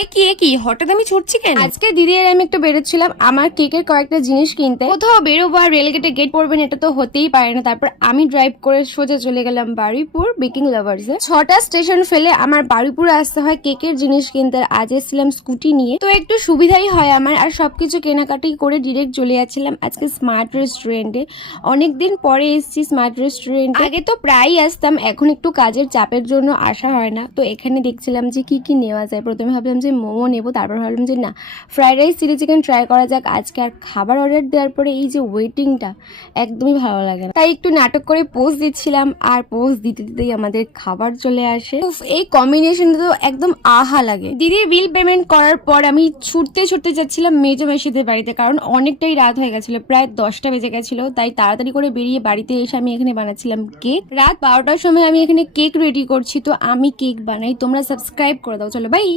এ কি হঠাৎ আমি ছুটছি কেন? আজকে দিদি আর আমি একটু বেরোচ্ছিলাম আমার কেকের কয়েকটা জিনিস কিনতে। কোথাও বেরোবো আর রেলগেটে গেট পড়বেন এটা তো হতেই পারে না। তারপর আমি ড্রাইভ করে সোজা চলে গেলাম বারুইপুর বেকিং লাভার্সে। 6টা স্টেশন ফেলে আমার বারুইপুরে আসতে হয় কেকের জিনিস কিনতে। আর আজ এসেছিলাম স্কুটি নিয়ে, তো একটু সুবিধাই হয় আমার। আর সবকিছু কেনাকাটি করে ডিরেক্ট চলে যাচ্ছিলাম আজকে স্মার্ট রেস্টুরেন্টে। অনেকদিন পরে এসেছি স্মার্ট রেস্টুরেন্ট। আগে তো প্রায়ই আসতাম, এখন একটু কাজের চাপের জন্য আসা হয় না। তো এখানে দেখছিলাম যে কি কি নেওয়া যায়। প্রথমে ভাবলাম যে মোমো নেবো, তারপর ভাবলাম যে না, fried rice chilli chicken try করা যাক আজকে। আর খাবার অর্ডার দেওয়ার পরে এই যে ওয়েটিংটা একদমই ভালো লাগে না, তাই একটু নাটক করে পোজ দিচ্ছিলাম। আর পোজ দিতে দিতেই আমাদের খাবার চলে আসে। উফ, এই কম্বিনেশনটা তো একদম আহা লাগে। দিদির বিল পেমেন্ট করার পর আমি ছুটতে ছুটতে যাচ্ছিলাম মেজো মেশিদের বাড়িতে, কারণ অনেকটাই রাত হয়ে গেছিল, প্রায় 10টা বেজে গেছিল। তাই তাড়াতাড়ি করে বেরিয়ে বাড়িতে এসে আমি এখানে বানাচ্ছিলাম কেক। রাত 12টার সময় আমি এখানে কেক রেডি করছি। তো আমি কেক বানাই, তোমরা সাবস্ক্রাইব করে দাও। চলো বাই।